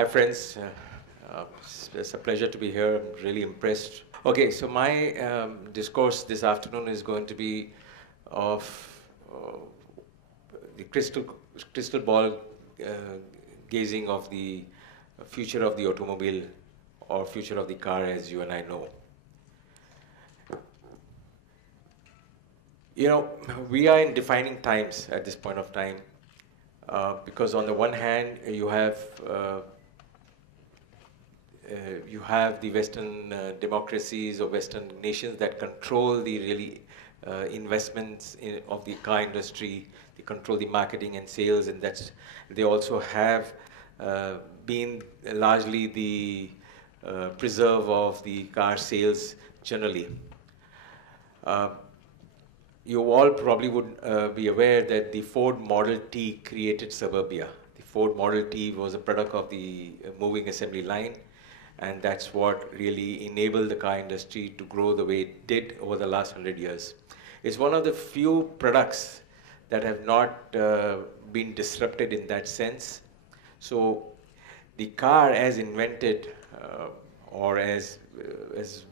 Hi friends, it's a pleasure to be here. I'm really impressed. Okay, so my discourse this afternoon is going to be of the crystal ball gazing of the future of the automobile or future of the car as you and I know. You know, we are in defining times at this point of time because on the one hand you have the Western democracies or Western nations that control the really investments of the car industry. They control the marketing and sales, and they also have been largely the preserve of the car sales generally. You all probably would be aware that the Ford Model T created suburbia. The Ford Model T was a product of the moving assembly line, and that's what really enabled the car industry to grow the way it did over the last 100 years. It's one of the few products that have not been disrupted in that sense. So the car as invented or as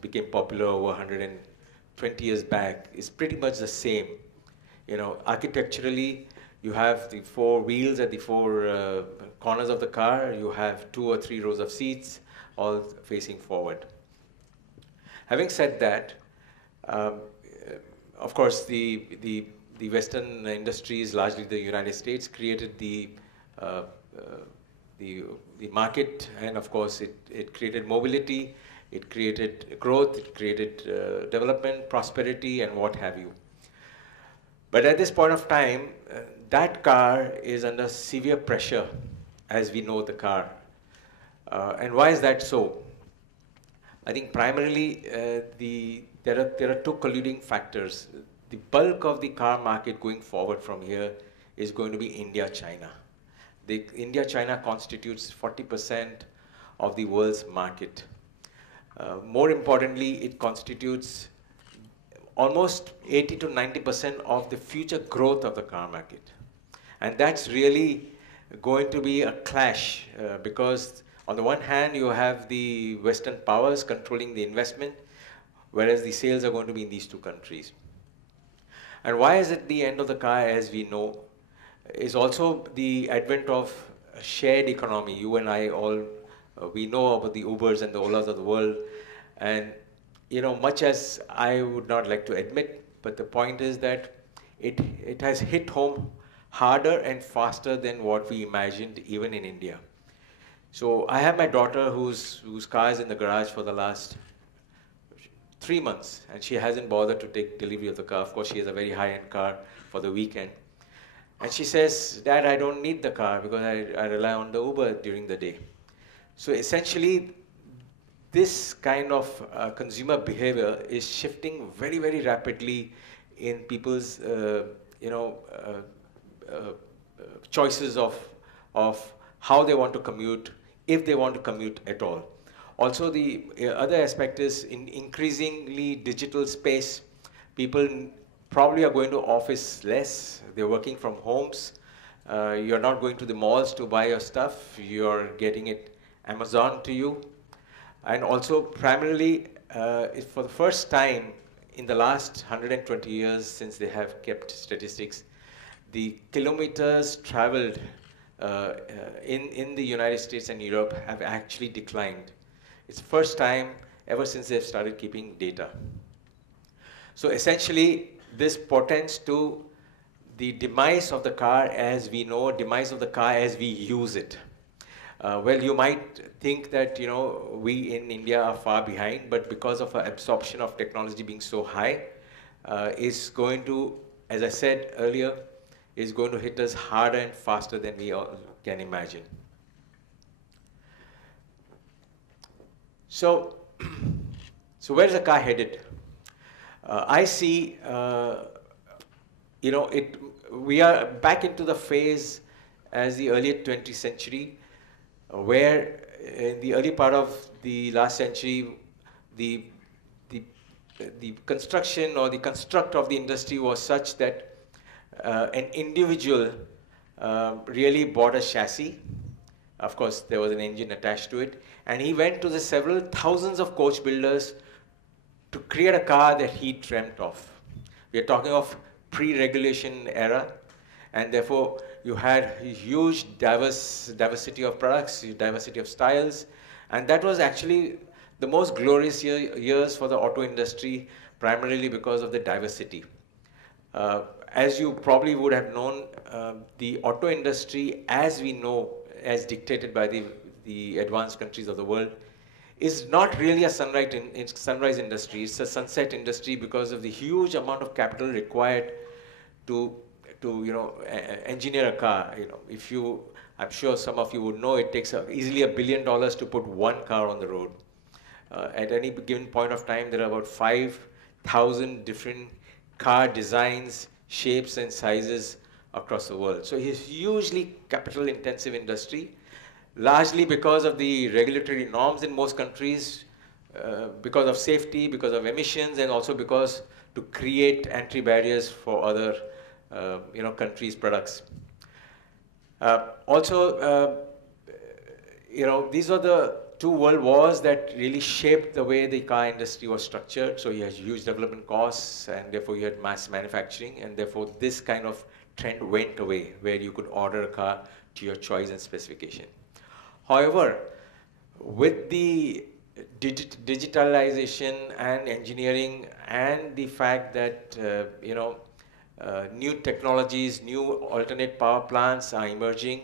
became popular over 120 years back is pretty much the same. You know, architecturally, you have the four wheels at the four corners of the car. You have 2 or 3 rows of seats, all facing forward. Having said that, of course, the Western industries, largely the United States, created the market, and of course, it created mobility, it created growth, it created development, prosperity, and what have you. But at this point of time, that car is under severe pressure, as we know the car. And why is that so? I think primarily there are 2 colluding factors. The bulk of the car market going forward from here is going to be India-China. India-China constitutes 40% of the world's market. More importantly, it constitutes almost 80 to 90% of the future growth of the car market. And that's really going to be a clash because on the one hand, you have the Western powers controlling the investment, whereas the sales are going to be in these 2 countries. And why is it the end of the car, as we know, is also the advent of a shared economy. You and I all, we know about the Ubers and the Olas of the world. And, you know, much as I would not like to admit, but the point is that it has hit home harder and faster than what we imagined, even in India. So I have my daughter whose car is in the garage for the last 3 months, and she hasn't bothered to take delivery of the car. Of course, she has a very high-end car for the weekend. And she says, "Dad, I don't need the car because I rely on the Uber during the day." So essentially, this kind of consumer behavior is shifting very, very rapidly in people's choices of how they want to commute, if they want to commute at all. Also, the other aspect is in increasingly digital space, people probably are going to office less. They're working from homes. You're not going to the malls to buy your stuff. You're getting it Amazon to you. And also, primarily, for the first time in the last 120 years since they have kept statistics, the kilometers traveled in the United States and Europe have actually declined. It's the first time ever since they've started keeping data. So essentially, this portends to the demise of the car as we know, demise of the car as we use it. Well, you might think that, you know, we in India are far behind, but because of our absorption of technology being so high, is going to, as I said earlier, is going to hit us harder and faster than we all can imagine. So where's the car headed? I see, you know, we are back into the phase as the early 20th century, where in the early part of the last century, the construction or the construct of the industry was such that an individual really bought a chassis, Of course, there was an engine attached to it. And he went to the several thousands of coach builders to create a car that he dreamt of. We are talking of pre-regulation era, and therefore you had a huge diversity of products, diversity of styles, and that was actually the most glorious years for the auto industry, primarily because of the diversity. As you probably would have known, the auto industry, as we know, as dictated by the advanced countries of the world, is not really a sunrise industry. It's a sunset industry because of the huge amount of capital required to engineer a car. I'm sure some of you would know it takes easily $1 billion to put one car on the road. At any given point of time, there are about 5,000 different car designs, shapes, and sizes across the world. So it's hugely capital-intensive industry, largely because of the regulatory norms in most countries, because of safety, because of emissions, and also because to create entry barriers for other countries' products. These are the two world wars that really shaped the way the car industry was structured. So you had huge development costs, and therefore you had mass manufacturing, and therefore this kind of trend went away, where you could order a car to your choice and specification. However, with the digitalization and engineering and the fact that new technologies, new alternate power plants are emerging,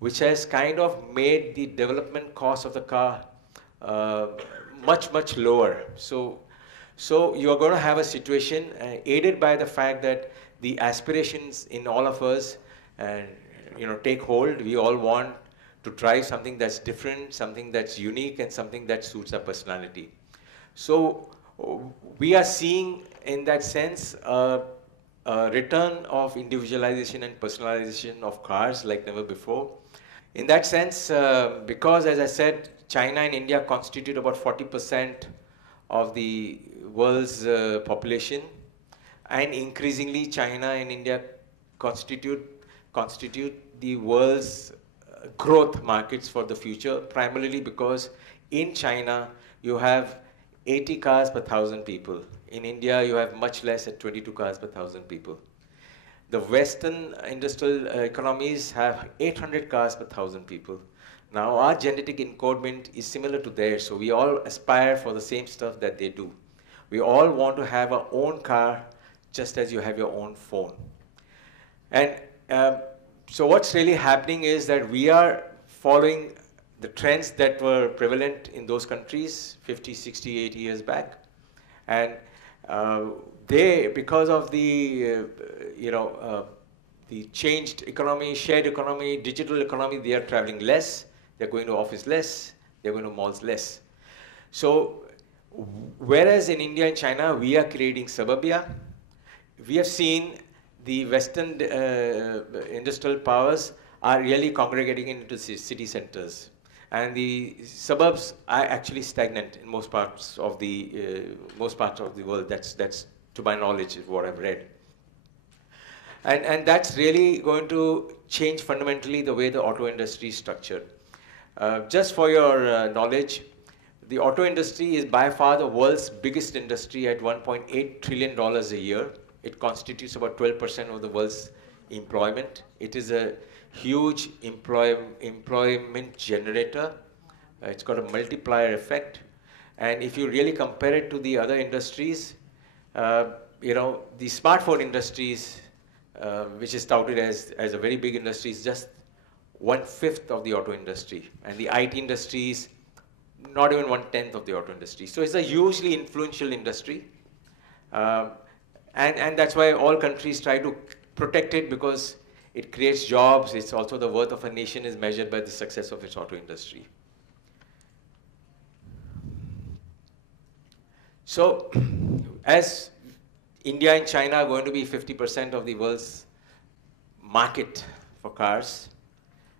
which has kind of made the development cost of the car much, much lower. So you're going to have a situation aided by the fact that the aspirations in all of us take hold. We all want to try something that's different, something that's unique, and something that suits our personality. So we are seeing, in that sense, a return of individualization and personalization of cars like never before. In that sense, because, as I said, China and India constitute about 40% of the world's population, and increasingly China and India constitute the world's growth markets for the future, primarily because in China you have 80 cars per 1,000 people. In India you have much less at 22 cars per 1,000 people. The Western industrial economies have 800 cars per 1,000 people. Now our genetic encodement is similar to theirs, so we all aspire for the same stuff that they do. We all want to have our own car, just as you have your own phone. And so what's really happening is that we are following the trends that were prevalent in those countries 50, 60, 80 years back. And they, because of the changed economy, shared economy, digital economy, they are traveling less, they're going to office less, they're going to malls less. So whereas in India and China, we are creating suburbia, we have seen the Western industrial powers are really congregating into city centers. And the suburbs are actually stagnant in most parts of the world. That's to my knowledge, is what I've read. And that's really going to change fundamentally the way the auto industry is structured. Just for your knowledge, the auto industry is by far the world's biggest industry at $1.8 trillion a year. It constitutes about 12% of the world's employment. It is a huge employment generator. It's got a multiplier effect. And if you really compare it to the other industries, the smartphone industries, which is touted as a very big industry, is just 1/5 of the auto industry. And the IT industry is not even 1/10 of the auto industry. So it's a hugely influential industry. And that's why all countries try to protect it, because it creates jobs. It's also the worth of a nation is measured by the success of its auto industry. So as India and China are going to be 50% of the world's market for cars,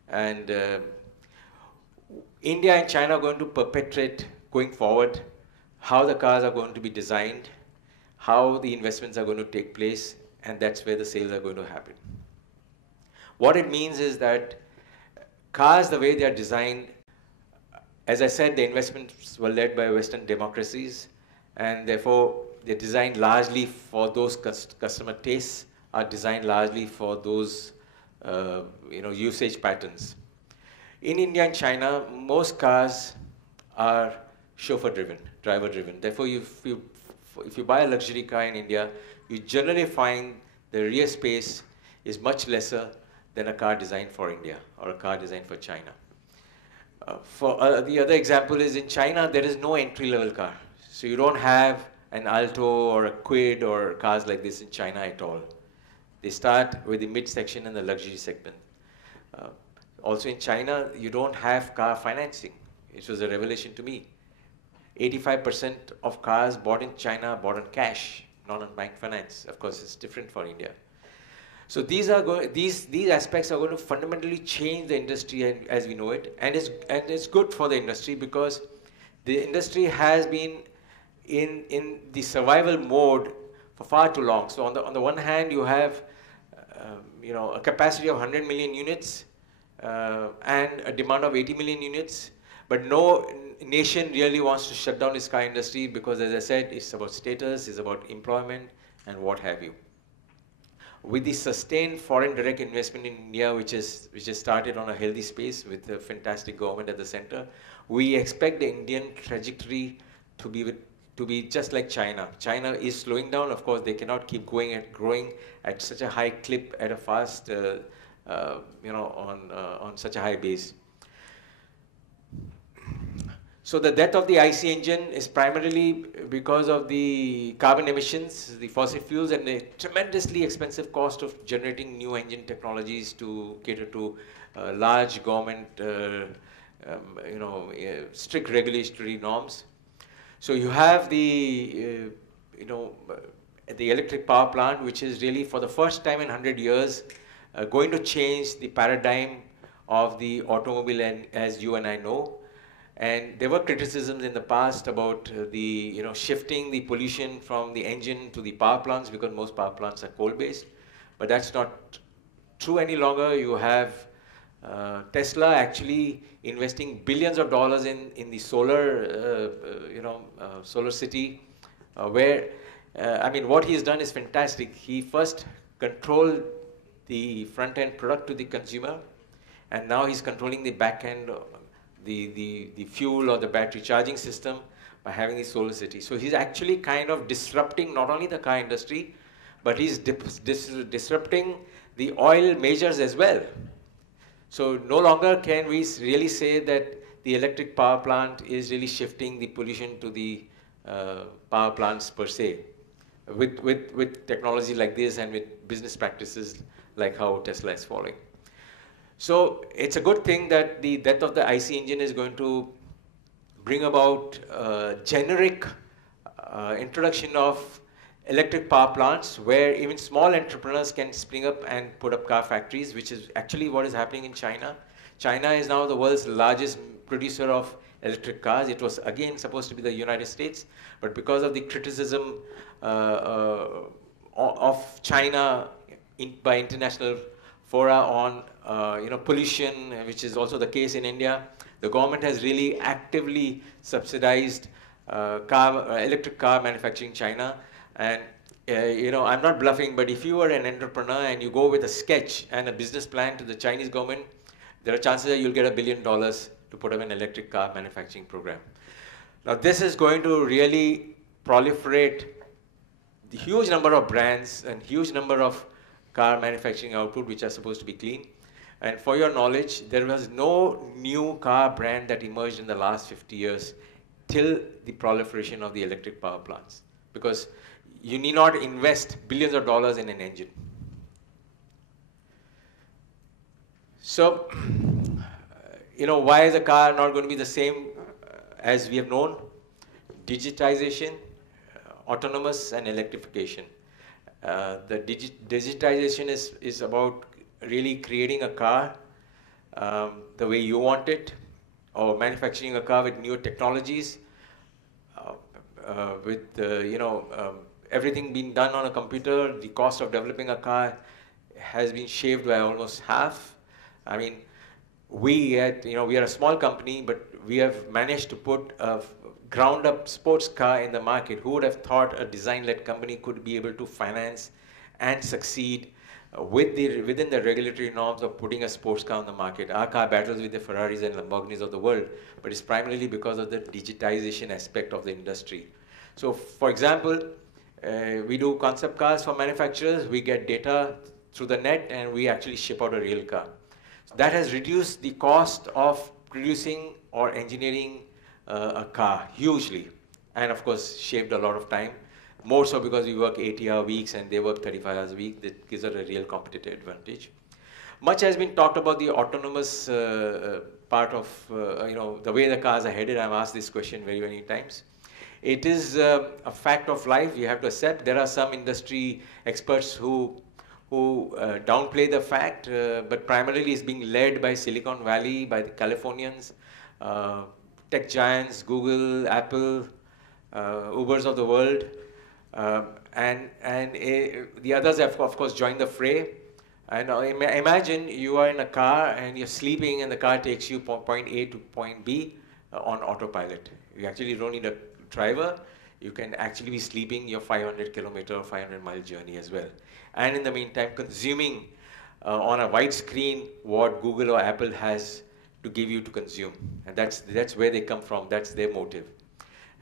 and India and China are going to perpetrate, going forward, how the cars are going to be designed, how the investments are going to take place, and that's where the sales are going to happen. What it means is that cars, the way they are designed, as I said, the investments were led by Western democracies, and therefore they're designed largely for those customer tastes, are designed largely for those usage patterns. In India and China, most cars are chauffeur-driven, driver-driven. Therefore, if you buy a luxury car in India, you generally find the rear space is much lesser than a car designed for India or a car designed for China. The other example is in China, there is no entry-level car. So you don't have an Alto or a Kwid or cars like this in China at all. They start with the mid-section and the luxury segment. Also in China, you don't have car financing. It was a revelation to me. 85% of cars bought in China are bought on cash, not on bank finance. Of course, it's different for India. So these aspects are going to fundamentally change the industry as we know it, and it's good for the industry because the industry has been in the survival mode for far too long. So on the one hand, you have a capacity of 100 million units and a demand of 80 million units, but no nation really wants to shut down its car industry because, as I said, it's about status, it's about employment, and what have you. With the sustained foreign direct investment in India, which has started on a healthy space with a fantastic government at the center, we expect the Indian trajectory to be just like China. China is slowing down. Of course, they cannot keep growing at such a high clip at a fast, on such a high base. So the death of the IC engine is primarily because of the carbon emissions, the fossil fuels, and the tremendously expensive cost of generating new engine technologies to cater to large government, strict regulatory norms. So you have the electric power plant, which is really for the first time in 100 years going to change the paradigm of the automobile, and as you and I know. And there were criticisms in the past about shifting the pollution from the engine to the power plants because most power plants are coal-based. But that's not true any longer. You have Tesla actually investing billions of dollars in the solar, solar city, where what he's done is fantastic. He first controlled the front-end product to the consumer, and now he's controlling the back-end. The fuel or the battery charging system by having the solar city. So he's actually kind of disrupting not only the car industry, but he's disrupting the oil majors as well. So no longer can we really say that the electric power plant is really shifting the pollution to the power plants per se, with technology like this and with business practices like how Tesla is following. So it's a good thing that the death of the IC engine is going to bring about generic introduction of electric power plants where even small entrepreneurs can spring up and put up car factories, which is actually what is happening in China. China is now the world's largest producer of electric cars. It was again supposed to be the United States, but because of the criticism of China by international fora on pollution, which is also the case in India, the government has really actively subsidized electric car manufacturing in China. And I'm not bluffing, but if you are an entrepreneur and you go with a sketch and a business plan to the Chinese government, there are chances that you'll get $1 billion to put up an electric car manufacturing program. Now this is going to really proliferate the huge number of brands and huge number of car manufacturing output which are supposed to be clean. And for your knowledge, there was no new car brand that emerged in the last 50 years till the proliferation of the electric power plants, because you need not invest billions of dollars in an engine. So, why is a car not going to be the same as we have known? Digitization, autonomous, and electrification. The digitization is about really creating a car the way you want it, or manufacturing a car with newer technologies, with everything being done on a computer. The cost of developing a car has been shaved by almost half. we are a small company, but we have managed to put a ground-up sports car in the market. Who would have thought a design-led company could be able to finance and succeed within the regulatory norms of putting a sports car on the market? Our car battles with the Ferraris and Lamborghinis of the world, but it's primarily because of the digitization aspect of the industry. So, for example, we do concept cars for manufacturers. We get data through the net, and we actually ship out a real car. So that has reduced the cost of producing or engineering a car hugely, and of course shaved a lot of time. More so because we work 80-hour weeks and they work 35 hours a week. That gives us a real competitive advantage. Much has been talked about the autonomous part of the way the cars are headed. I've asked this question very many times. It is a fact of life. You have to accept. There are some industry experts who downplay the fact, but primarily it's being led by Silicon Valley, by the Californians, tech giants, Google, Apple, Ubers of the world, and the others have, of course, joined the fray. And imagine you are in a car and you're sleeping, and the car takes you from point A to point B on autopilot. You actually don't need a driver. You can actually be sleeping your 500-kilometer or 500-mile journey as well. And in the meantime, consuming on a wide screen what Google or Apple has to give you to consume. And that's where they come from. That's their motive.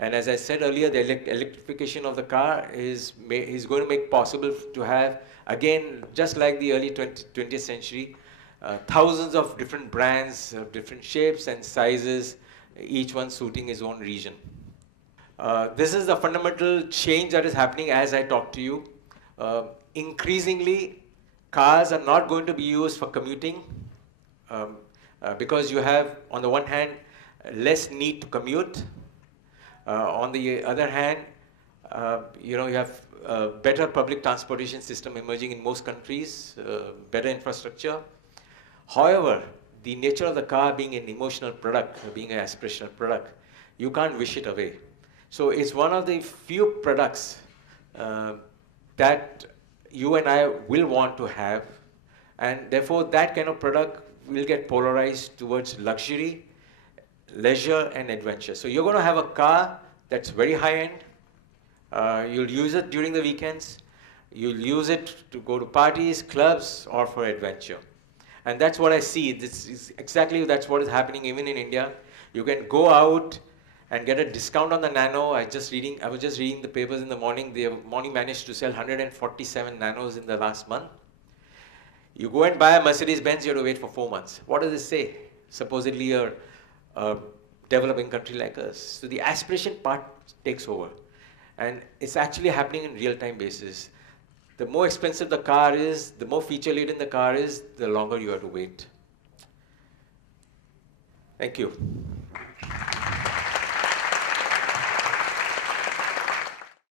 And as I said earlier, the electrification of the car is going to make possible to have, again, just like the early 20th century, thousands of different brands of different shapes and sizes, each one suiting his own region. This is the fundamental change that is happening as I talk to you. Increasingly, cars are not going to be used for commuting because you have, on the one hand, less need to commute. On the other hand, you have better public transportation system emerging in most countries, better infrastructure. However, the nature of the car being an emotional product, being an aspirational product, you can't wish it away. So it's one of the few products that you and I will want to have, and therefore that kind of product will get polarized towards luxury, leisure, and adventure. So you're going to have a car that's very high-end. You'll use it during the weekends. You'll use it to go to parties, clubs, or for adventure. And that's what I see. This is exactly that's what is happening even in India. You can go out and get a discount on the Nano. I was just reading the papers in the morning. The morning managed to sell 147 Nanos in the last month. You go and buy a Mercedes-Benz, you have to wait for 4 months. What does it say? Supposedly a developing country like us. So the aspiration part takes over. And it's actually happening in real-time basis. The more expensive the car is, the more feature-laden the car is, the longer you have to wait. Thank you.